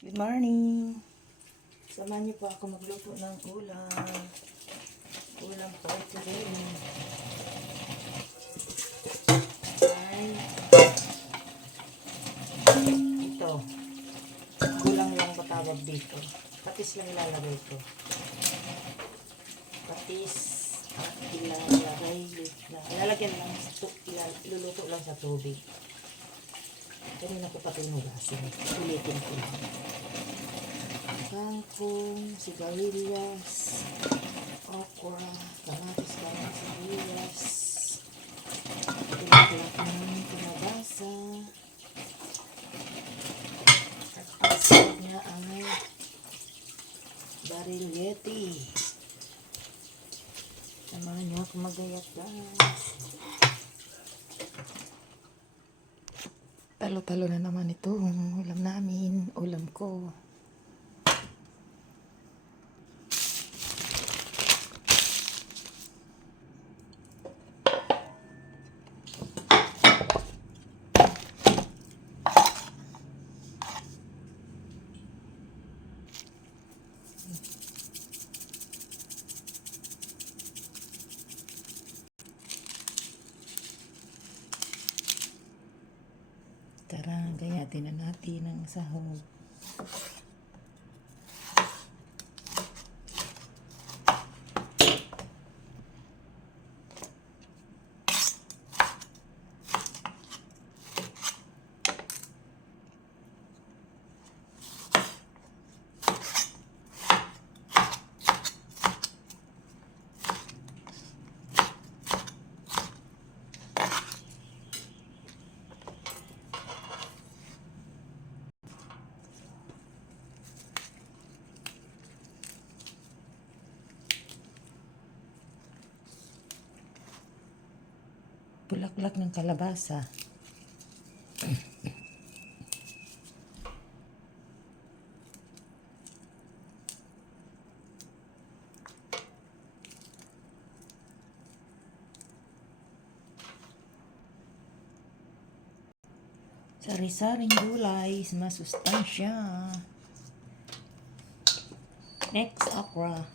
Good morning! Samahan niyo po ako magluto ng ulam. Ulam for today. Ito. Gulang lang ba tawag dito. Patis lang ilalagay ko. Patis at ilalagyan lang iluluto lang sa tubig. Kanina ko pa ito inugasin. Ulitin ko lang. Kangkong, sigarilyas, okra, kamatis, sibuyas. Pinagulak ng pinabasa. At asal niya ay barillete. Samahan niyo ako magayat, guys. Talo-talo na naman ito. Ulam namin. Ulam ko. Tara, gayatin na natin ang sahog. Bulaklak ng kalabasa. Sari-saring gulay, masustansya. Next, okra.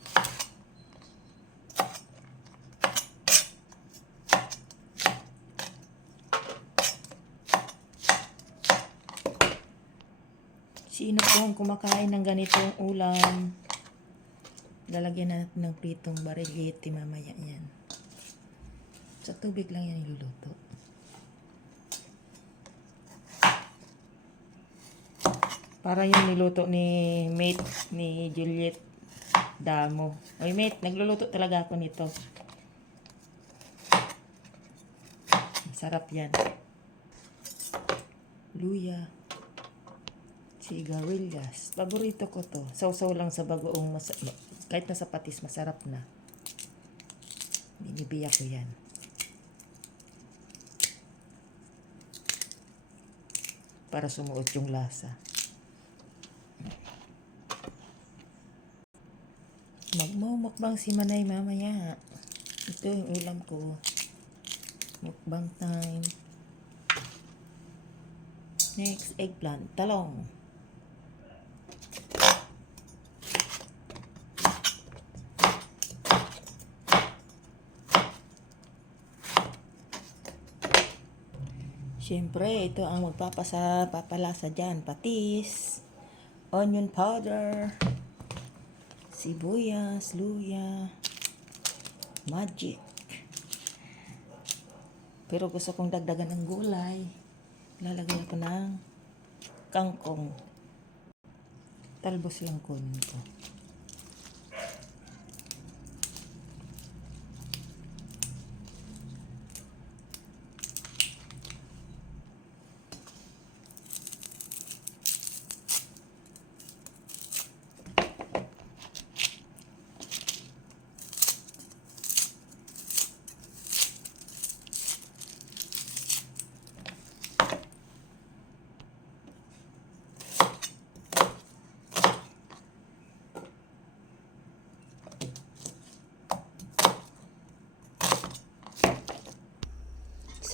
Sino pong kumakain ng ganitong ulam? Lalagyan natin ng pritong barillete mamaya yan. Sa tubig lang yan iluluto. Para yung niluto ni mate ni Juliet Damo. Oy mate, nagluluto talaga ako nito. Sarap yan. Luya. Sigarilyas. Paborito ko to. Sausaw lang sa bagoong kahit nasa patis masarap na. Binibiyak ko yan. Para sumuot yung lasa. Magmumukbang si Manay mamaya. Ito yung ulam ko. Mukbang time. Next, eggplant. Talong. Siyempre, ito ang papalasa dyan. Patis, onion powder, sibuyas, luya, magic. Pero gusto kong dagdagan ng gulay. Lalagyan ko ng kangkong. Talbos lang ko nito.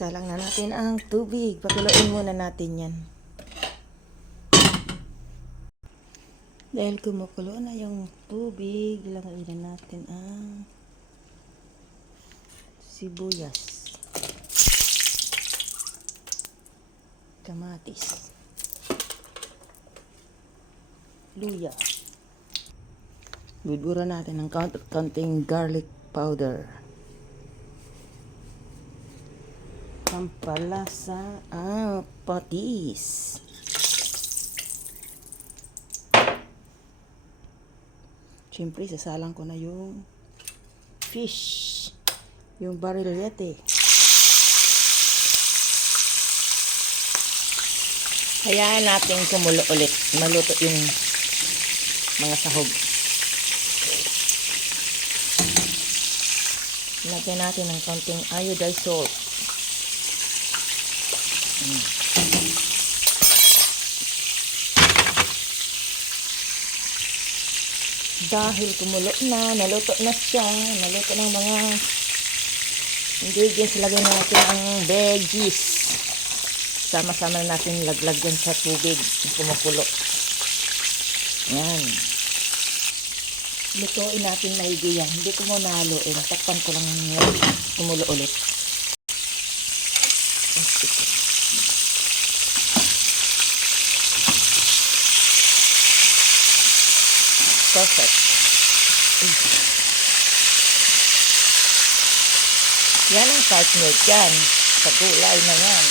Isalang na natin ang tubig. Pakuluin muna natin yan. Dahil kumukulo na yung tubig, ilagay na natin ang sibuyas, kamatis, luya. Budbura natin ng konting garlic powder. Pampalasa ang patis. Siyempre, sasalang ko na yung fish, yung barillete. Hayaan natin kumulo ulit. Maluto yung mga sahog. Lagyan natin ng konting iodized salt. Dahil kumulo na, naluto na siya, naluto ng mga ingredients, lagyan natin ang veggies. Sama-sama na natin laglagyan sa tubig na kumukulo. Yan. Lutuin natin maigi yan. Hindi ko muna haluin. Takpan ko lang yan. Kumulo ulit. Perfect. Yan ang partner dyan. Sa gulay na yan.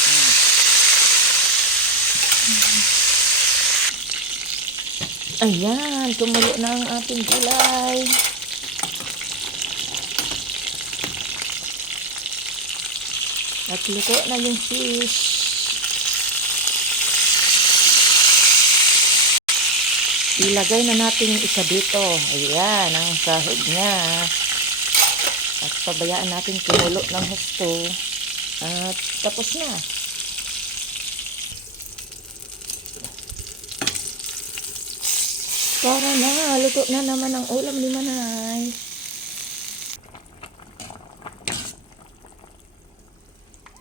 Ayan, tumulo na ang ating gulay. At luto na yung fish. Ilagay na natin yung isa dito. Ayan, ang sahog niya. At pabayaan natin kumulo ng husto. At tapos na. Tara na, luto na naman ang ulam ni Manay.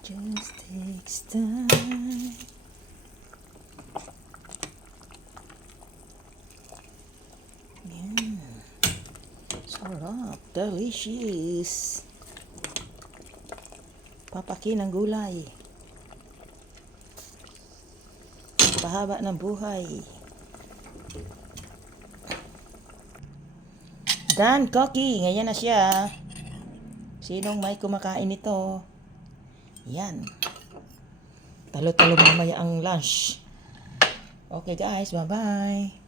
Just takes time. Yeah. Sarap, delicious. Papaki ng gulay. Pahaba ng buhay. Done, Koki. Ngayon na siya. Sinong may kumakain nito? Yan. Talo-talo mamaya ang lunch. Okay guys, bye-bye.